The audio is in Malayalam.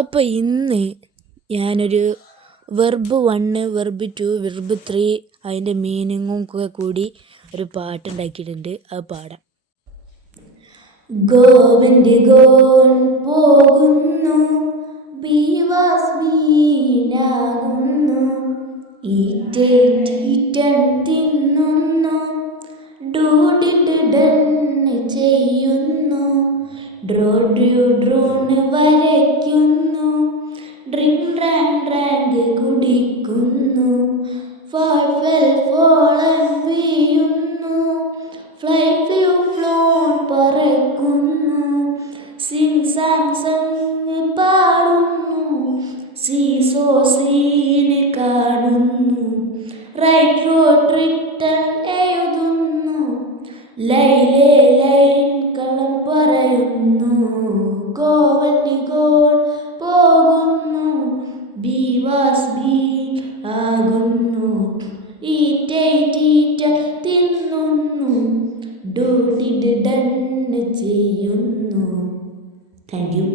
അപ്പോൾ ഇന്ന് ഞാനൊരു വെർബ് 1, വെർബ് 2, വെർബ് 3 അതിൻ്റെ മീനിങ്ങും ഒക്കെ കൂടി ഒരു പാട്ടുണ്ടാക്കിയിട്ടുണ്ട്. അത് പാടാം. ഗോവിന്ദ് ഗോൻ പോകുന്നു, ബീവാസ് ബീനാകുന്നു, ഈറ്റൻ തിന്നുന്നു, ഡൂഡിഡ് ഡൺ ചെയ്യുന്നു, ഡ്രോൺ വരയ്ക്കുന്നു, ഡ്രിങ്ക് ഡ്രാങ്ക് കുടിക്കുന്നു, ഫോളൻ വീഴുന്നു, ഫ്ലോൺ പറക്കുന്നു, സങ് പാടുന്നു, സീന് കാണുന്നു, റിട്ടൺ എഴുതുന്നു, ലൈൻ കള്ളം പറയുന്നു, ഗോവണ്ടി ഗോൾ പോകുന്നു, ബീവാസ് ബീൻ ആകുന്നു, ഈറ്റ തിന്നുന്നു, ഡൂഡിഡ് ഡൺ ചെയ്യുന്നു. Thank you.